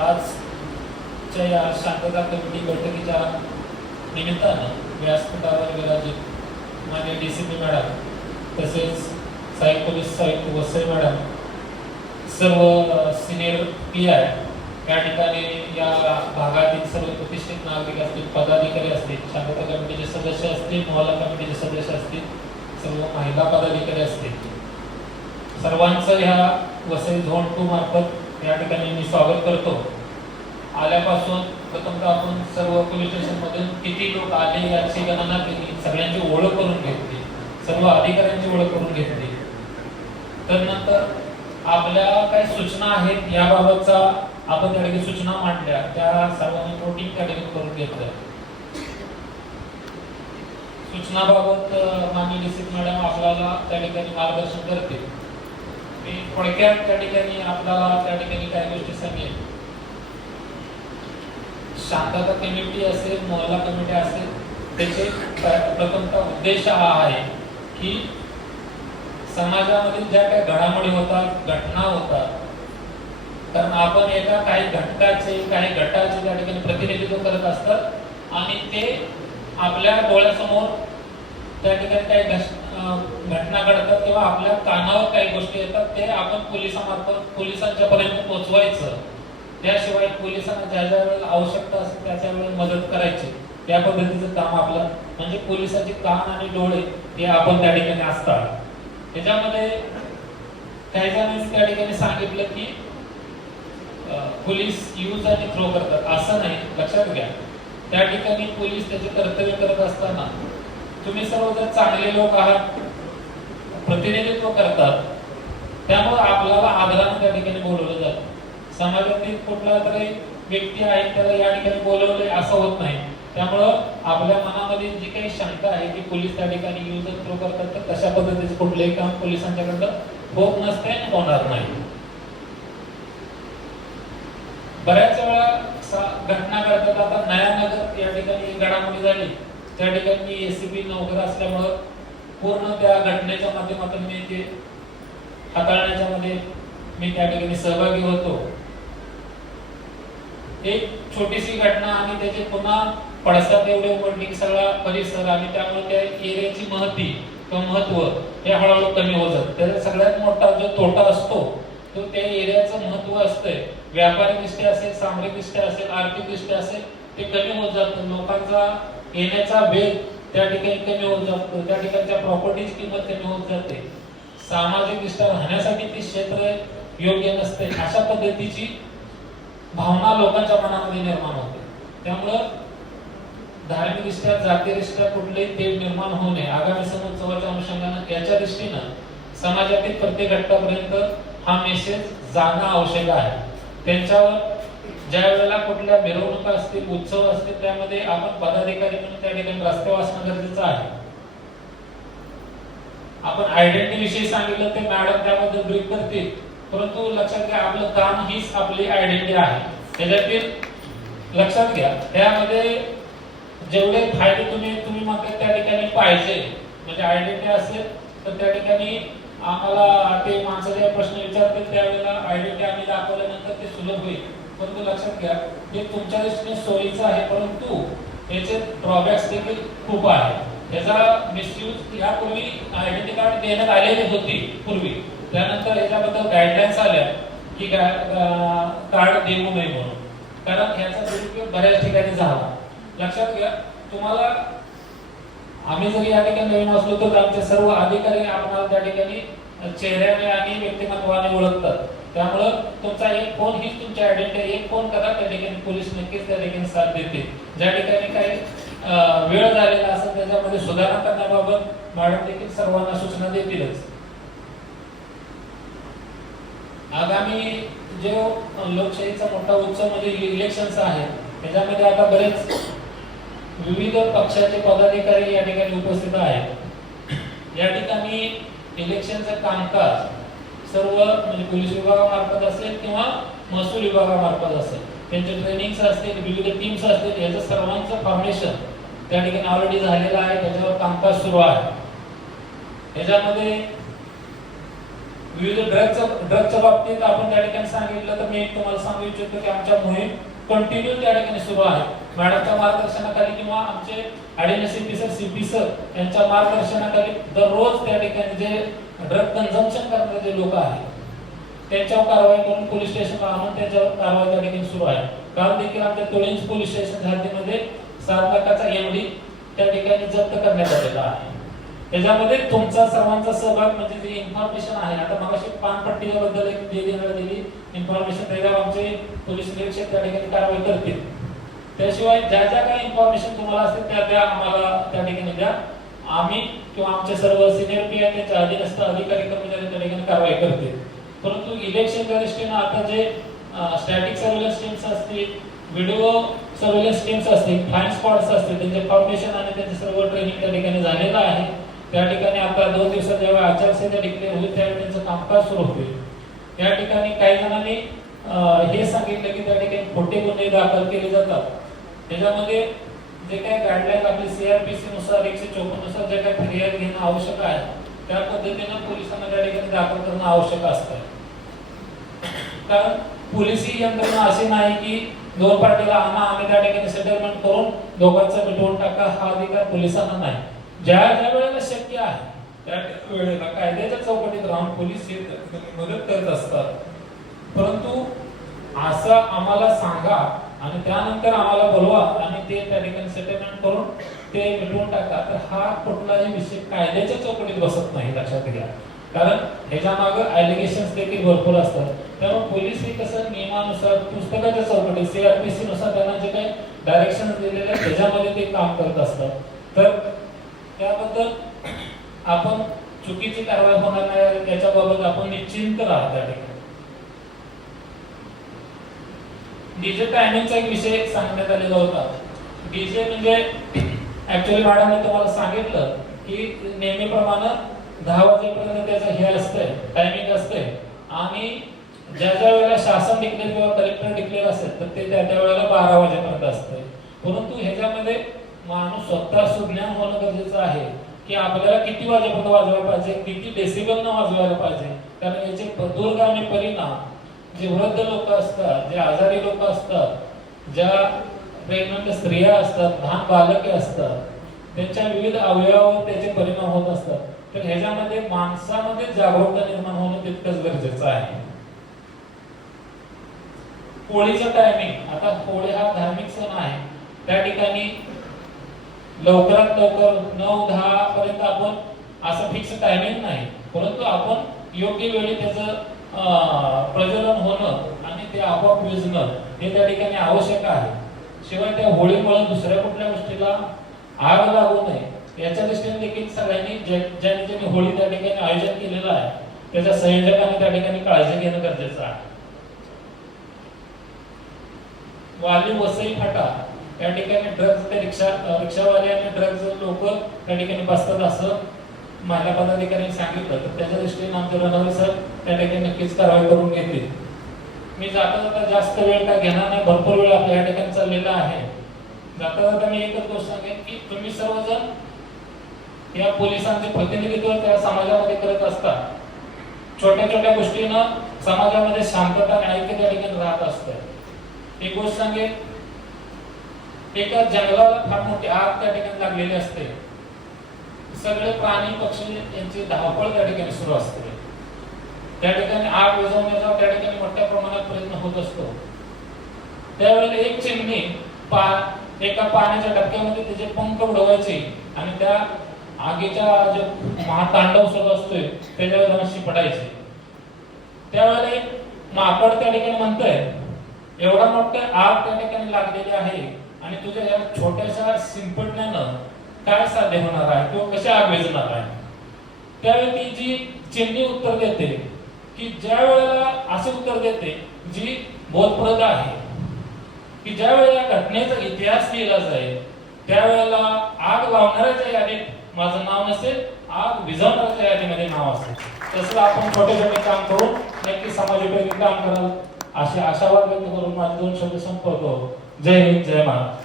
आजच्या या शांतता कमिटी बैठकीच्या निमित्तानं व्यासपीठावर विराजित मान्य डी सी पी मॅडम तसेच साहेब पोलीस आयुक्त वसई मॅडम सर्व सिनियर पी आय या ठिकाणी या भागातील सर्व प्रतिष्ठित नागरिक असतील पदाधिकारी असतील शांतता कमिटीचे सदस्य असतील मोहल्ला कमिटीचे सदस्य असतील सर्व महिला पदाधिकारी असतील. सर्वांचं ह्या वसई झोन टू मार्फत या ठिकाणी मी स्वागत करतो. आल्यापासून प्रथमतः आपण सर्व पोलीस स्टेशनमधून किती लोक आले याची गणना केली. सगळ्यांची ओळख करून घेतली. सर्व अधिकाऱ्यांची ओळख करून घेतली. तर नंतर आपल्या काय सूचना आहेत याबाबतचा आपण त्या ठिकाणी सूचना मांडल्या. त्या सर्वांनी नोटिंग त्या ठिकाणी करून घेतलं सूचनाबाबत माननीय निश्चित मॅडम आपल्याला त्या ठिकाणी मार्गदर्शन करते थोडक्यात त्या ठिकाणी आपल्याला त्या ठिकाणी काही गोष्टी सांगेल. शांतता कमिटी असेल मोहल्ला कमिटी असेल त्याचे प्रथमतः उद्देश हा आहे की समाजामधील ज्या काही घडामोडी होतात घटना होतात कारण आपण एका काही घटकाचे काही गटाचे त्या ठिकाणी प्रतिनिधित्व करत असतात आणि ते आपल्या डोळ्यासमोर त्या ठिकाणी काही घटना घडतात किंवा आपल्या कानावर काही गोष्टी येतात ते आपण पोलिसांमार्फत पोलिसांच्या पर्यंत पोहोचवायचं त्याशिवाय पोलिसांना ज्या ज्या वेळेला आवश्यकता असेल त्या त्या वेळेला मदत करायची. त्या पद्धतीचं काम आपलं म्हणजे पोलिसाचे कान आणि डोळे हे आपण त्या ठिकाणी असतात. त्याच्यामध्ये काही जणांनी त्या ठिकाणी सांगितलं की पोलीस यूज आणि थ्रो करतात. असं नाही लक्षात घ्या. त्या ठिकाणी पोलीस त्याचे कर्तव्य करत असताना तुम्ही सर्व जर चांगले लोक आहात. प्रतिनिधित्व करतात. त्यामुळे आपल्याला आदराने त्या ठिकाणी बोलवलं जातं. समाजातील कुठला तरी व्यक्ती आहे त्याला या ठिकाणी बोलवले असं होत नाही. त्यामुळं आपल्या मनामध्ये जी काही शंका आहे की पोलीस त्या ठिकाणी यूज थ्रो करतात तर तशा पद्धतीचं कुठलंही काम पोलिसांच्याकडं होत नसते आणि होणार नाही. बऱ्याच वेळा घटना घडतात. आता नयानगर या ठिकाणी घडामोडी झाली. त्या ठिकाणी एसीपी नोकर असल्यामुळं पूर्ण त्या घटनेच्या माध्यमातून मी ते हाताळण्याच्या मध्ये मी त्या ठिकाणी सहभागी होतो. एक छोटीशी घटना आणि त्याचे पुन्हा पडसाद एवढे उमटले की सगळा परिसर आणि त्यामुळे त्या एरियाची महती किंवा महत्त्व हे हळूहळू कमी होत जातं. त्याचा सगळ्यात मोठा जो तोटा असतो तो त्या एरियाचं महत्त्व असतंय. व्यापारी दृष्ट्या असेल सामरिक दृष्ट्या असेल आर्थिक दृष्ट्या असेल ते कमी होत जातं. लोकांचा येण्याचा वेग त्या ठिकाणी कमी होत जातो. त्या ठिकाणच्या प्रॉपर्टीची किंमत कमी होत जाते. सामाजिक दृष्ट्या राहण्यासाठी ते क्षेत्र योग्य नसते. अशा पद्धतीची भावना लोकांच्या मनामध्ये निर्माण होते. त्यामुळं धार्मिक दृष्ट्या जाती कुठलेही तेढ निर्माण होऊ नये. आगामी सणोत्सवाच्या अनुषंगानं याच्या दृष्टीनं समाजातील प्रत्येक घटकापर्यंत हा मेसेज जाणं आवश्यक आहे. त्यांच्यावर ज्या वेळेला कुठल्या मिरवणुका असतील उत्सव असतील त्यामध्ये आपण पदाधिकारी म्हणून त्या ठिकाणी रस्त्यावर असणं गरजेचं आहे. आपण आयडेंटिटी विषयी सांगितलं ते मॅडम त्याबद्दल ब्रीफ करतील. परंतु लक्षात घ्या आपलं काम हीच आपली आयडेंटिटी आहे. त्याच्यातील लक्षात घ्या त्यामध्ये जेवढे फायदे तुम्ही तुम्ही म्हणता त्या ठिकाणी पाहिजे. म्हणजे आयडेंटिटी असेल तर त्या ठिकाणी आम्हाला ते माणसं जे प्रश्न विचारतील त्यावेळेला आयडेंटिटी आम्ही दाखवल्यानंतर ते सुलभ होईल. परंतु लक्षात घ्या. हे तुमच्या दृष्टीने सोयीचं आहे परंतु याचे ड्रॉबॅक्स देखील खूप आहे याचा मिसयूज यापूर्वी आयडेंटी कार्ड देण्यात आलेली होती पूर्वी. त्यानंतर याच्याबद्दल गाईडलाईन्स आल्या की कार्ड देऊ नये म्हणून. कारण याचा दुरुपयोग बऱ्याच ठिकाणी झाला. लक्षात घ्या तुम्हाला आम्ही जरी या ठिकाणी नवीन असलो तर आमचे सर्व अधिकारी आम्हाला त्या ठिकाणी चेहऱ्याने आणि व्यक्तिमत्वाने ओळखतात. त्यामुळं तुमचा एक फोन हीच तुमची आयडेंटिटी एक फोन करा त्या ठिकाणी पोलीस नक्कीच त्या ठिकाणी साथ देते ज्या ठिकाणी काही वेळ झालेला असेल त्याच्यामध्ये सुधारणा करण्याबाबत मॅडम देखील सर्वांना सूचना देतीलच. आगामी जो लोकशाहीचा मोठा उत्सव म्हणजे इलेक्शन्स आहे त्याच्यामध्ये आता बरेच विविध पक्षाचे पदाधिकारी या ठिकाणी उपस्थित आहेत. या ठिकाणी इलेक्शनचं कामकाज सर्व म्हणजे पोलीस विभागामार्फत असेल किंवा महसूल विभागामार्फत असेल. त्यांचे ट्रेनिंग्स असतील विविध टीम्स असतील याचं सर्वांचं फॉर्मेशन त्या ठिकाणी ऑलरेडी झालेलं आहे त्याच्यावर कामकाज सुरू आहे. याच्यामध्ये विविध ड्रगच्या ड्रगच्या बाबतीत आपण त्या ठिकाणी सांगितलं तर मी एक तुम्हाला सांगू इच्छितो की आमच्या मोहीम कंटिन्यू त्या ठिकाणी सुरू आहे. मॅडमच्या मार्गदर्शनाखाली किंवा आमचे additional CP sir CP sir यांच्या मार्गदर्शनाखाली दररोज त्या ठिकाणी जे ड्रग कन्झम्पन करणारे जे लोक आहेत त्यांच्यावर कारवाई करून पोलीस स्टेशन आणून त्यांच्यावर कारवाई त्या ठिकाणी सुरू आहे. काल देखील आमच्या तुळींज पोलीस स्टेशन हद्दीमध्ये सात लाखाचा एमडी त्या ठिकाणी जप्त करण्यात आलेला आहे. त्याच्यामध्ये तुमचा सर्वांचा सहभाग म्हणजे जे इन्फॉर्मेशन आहे आता मगाशी पानपट्टीच्या बद्दल एक दिली इन्फॉर्मेशन त्याच्यावर आमचे पोलीस निरीक्षक त्या ठिकाणी कारवाई करतील. त्याशिवाय ज्या ज्या काही इन्फॉर्मेशन तुम्हाला असतील त्या त्या आम्हाला त्या ठिकाणी द्या. आम्ही किंवा आमचे सर्व सिनियर पी आय त्यांच्या अधीनस्थ अधिकारी कर्मचारी त्या ठिकाणी कारवाई करतील परंतु इलेक्शनच्या दृष्टीनं आता जे स्टॅटिक सर्व्हिलन्स टीम्स असतील व्हिडिओ सर्व्हिलन्स टीम्स असतील फ्लाईंग स्पॉट्स असतील त्यांचे फाउंडेशन आणि त्यांचे सर्व ट्रेनिंग त्या ठिकाणी झालेलं आहे. त्या ठिकाणी आता दोन दिवसात जेव्हा आचारसंहिता डिक्लेअर होईल त्यावेळी त्यांचं कामकाज सुरू होईल. त्या ठिकाणी काही जणांनी हे सांगितलं की त्या ठिकाणी खोटे गुन्हे दाखल केले जातात. त्याच्यामध्ये जे काही गाईडलाईन आपली सीआरपीसी नुसार एकशे चोपन्ननुसार जे काही फिर्याद घेणं आवश्यक आहे त्या पद्धतीनं पोलिसांना त्या ठिकाणी दाखल करणं आवश्यक असतं. कारण पोलिसी यंत्रणा अशी नाही की दोन पार्टीला आणा आम्ही त्या ठिकाणी सेटलमेंट करून दोघांचं मिटवून टाका हा अधिकार पोलिसांना नाही. ज्या ज्या वेळेला शक्य आहे त्या वेळेला कायद्याच्या चौकटीत राहून पोलीस हे मदत करत असतात. परंतु असं आम्हाला सांगा आणि त्यानंतर आम्हाला बोलवा आणि ते त्या ठिकाणी सेटलमेंट करून ते मिटवून टाका. तर हा कुठलाही विषय कायद्याच्या चौकटीत बसत नाही लक्षात घ्या. कारण ह्याच्या मागं अलिगेशन देखील भरपूर असतात. त्यामुळे पोलीस हे कसं नियमानुसार पुस्तकाच्या चौकटीत सीआरपीसी नुसार त्यांना जे काही डायरेक्शन दिलेले आहेत त्याच्यामध्ये ते काम करत असतात. तर त्याबद्दल आपण चुकीची कारवाई होणार नाही याच्याबाबत आपण निश्चिंत राहा त्या ठिकाणी. डीजे टायमिंगचा एक विषय सांगण्यात आलेला होता. डीजे म्हणजे ऍक्च्युअली मॅडमने तुम्हाला सांगितलं की नेहमीप्रमाणे दहा वाजेपर्यंत त्याचं हे असतंय टायमिंग असतंय. आणि ज्या ज्या वेळेला शासन डिक्लेअर किंवा कलेक्टर डिक्लेअर असेल तर ते त्या त्या वेळेला बारा वाजेपर्यंत असतंय. परंतु ह्याच्यामध्ये माणूस स्वतः सुज्ञान होणं गरजेचं आहे की आपल्याला किती वाजेपर्यंत वाजवायला पाहिजे किती डेसिबल न वाजवायला पाहिजे. कारण याचे दूरगामी परिणाम जे वृद्ध लोक असतात जे आजारी लोक असतात ज्या प्रेग्नंट स्त्रिया असतात लहान बालके असतात त्यांच्या विविध अवयवावर त्याचे परिणाम होत असतात. तर ह्याच्यामध्ये माणसामध्ये जागरूकता निर्माण होणं तितकंच गरजेचं आहे. होळीचं टायमिंग आता होळी हा धार्मिक सण आहे. त्या ठिकाणी लवकरात लवकर नऊ दहा पर्यंत आपण असं फिक्स टायमिंग नाही. परंतु आपण योग्य वेळी त्याचं प्रजनन प्रज्वलन होणं आणि ते आपोआप विजणं हे त्या ठिकाणी आवश्यक आहे. शिवाय त्या होळीमुळे दुसऱ्या कुठल्या गोष्टीला आग लागू नये याच्या दृष्टीने देखील सगळ्यांनी ज्यांनी ज्यांनी होळी त्या ठिकाणी आयोजन केलेलं आहे त्याच्या संयोजकाने त्या ठिकाणी काळजी घेणं गरजेचं आहे. वाली वसई फाटा त्या ठिकाणी ड्रग्ज त्या रिक्षा रिक्षावाले आणि ड्रग्ज लोक त्या ठिकाणी बसतात असं महिला पदाधिकाऱ्यांनी सांगितलं. तर त्याच्या दृष्टीने आमचे रणवीर सर त्या ठिकाणी नक्कीच कारवाई करून घेतील. मी जाता जाता जास्त वेळ का घेणार नाही भरपूर वेळ आपल्या या ठिकाणी चाललेला आहे. जाता जाता मी एकच गोष्ट सांगेन की तुम्ही सर्वजण या पोलिसांचे प्रतिनिधित्व त्या समाजामध्ये करत असता. छोट्या छोट्या गोष्टीनं समाजामध्ये शांतता आणि ऐक्य त्या ठिकाणी राहत असतं. एक गोष्ट सांगेन एका जंगलाला फार मोठी आग त्या ठिकाणी लागलेली असते. सगळे प्राणी पक्षी यांची धावपळ त्या ठिकाणी सुरू असते. त्या ठिकाणी आग विझवण्याचा त्या ठिकाणी मोठ्या प्रमाणात प्रयत्न होत असतो. त्यावेळेला एक चिमणी पा एका पाण्याच्या डबक्यामध्ये त्याचे पंख उडवायचे आणि त्या आगीच्या जो महातांडव सुरू असतोय त्याच्यावर जाऊन पडायचे त्यावेळेला एक माकड त्या ठिकाणी म्हणतोय एवढा मोठा आग त्या ठिकाणी लागलेली आहे आणि तुझ्या या छोट्याशा शिंपडण्यानं काय साध्य होणार आहे? किंवा कशा आग वेजणार आहे? त्यावेळी ती जी चिमणी उत्तर देते की ज्या वेळेला असे उत्तर देते जी बोधप्रद आहे की ज्या वेळेला घटनेचा इतिहास लिहिला जाईल त्यावेळेला आग लावणाऱ्याच्या यादीत माझं नाव नसेल आग विझवणाऱ्याच्या यादीमध्ये नाव असेल. तसं आपण छोटे छोटे काम करून नक्की समाजोपयोगी काम कराल. असे आशावाद व्यक्त करून माझे दोन शब्द संपर्क जय हिंद जय महाराज